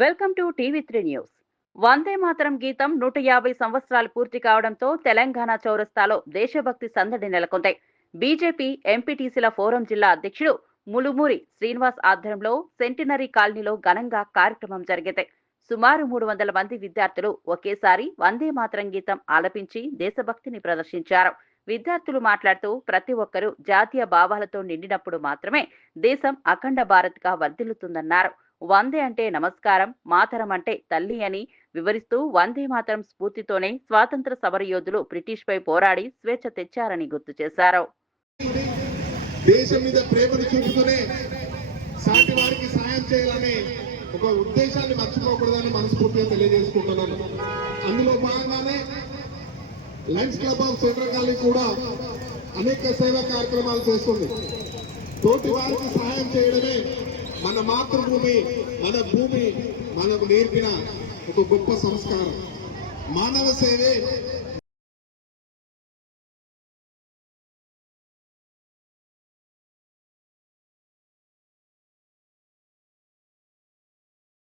Welcome to TV three news. Vande Mataram గీతం నూట యాభై సంవత్సరాలు పూర్తి కావడంతో తెలంగాణ చౌరస్తాలో దేశభక్తి సందడి నెలకొంది. బీజేపీ ఎంపీటీసీల ఫోరం జిల్లా అధ్యక్షుడు ములుమూరి శ్రీనివాస్ ఆధ్వర్యంలో సెంటినరీ కాలనీలో ఘనంగా కార్యక్రమం జరిగింది. సుమారు మూడు వందల మంది విద్యార్థులు ఒకేసారి వందే మాతరం గీతం ఆలపించి దేశభక్తిని ప్రదర్శించారు. విద్యార్థులు మాట్లాడుతూ ప్రతి ఒక్కరూ జాతీయ భావాలతో నిండినప్పుడు మాత్రమే దేశం అఖండ భారత్గా వర్ధిల్లుతుందన్నారు. వందే అంటే నమస్కారం మాతరం అంటే తల్లి అని వివరిస్తూ వందే మాతరం స్ఫూర్తితోనే స్వాతంత్ర సమర యోధులు బ్రిటిష్ పై పోరాడి స్వేచ్ఛ తెచ్చారని గుర్తు చేశారు. దేశం మీద ప్రేమను చూపుతూనే సాటి వారికి సాయం చేయాలని ఒక ఉద్దేశాన్ని మర్చిపోకూడదని మనస్ఫూర్తిగా తెలియజేసుకుంటున్నాను. అందులో భాగంగానే లయన్స్ క్లబ్ ఆఫ్ సెంట్రల్ కూడా అనేక సేవా కార్యక్రమాలు చేస్తుంది. తోటి వారికి సహాయం చేయడమే మన మాతృభూమి మన భూమి మనకు నేర్పిన ఒక గొప్ప సంస్కారం. మానవ సేవే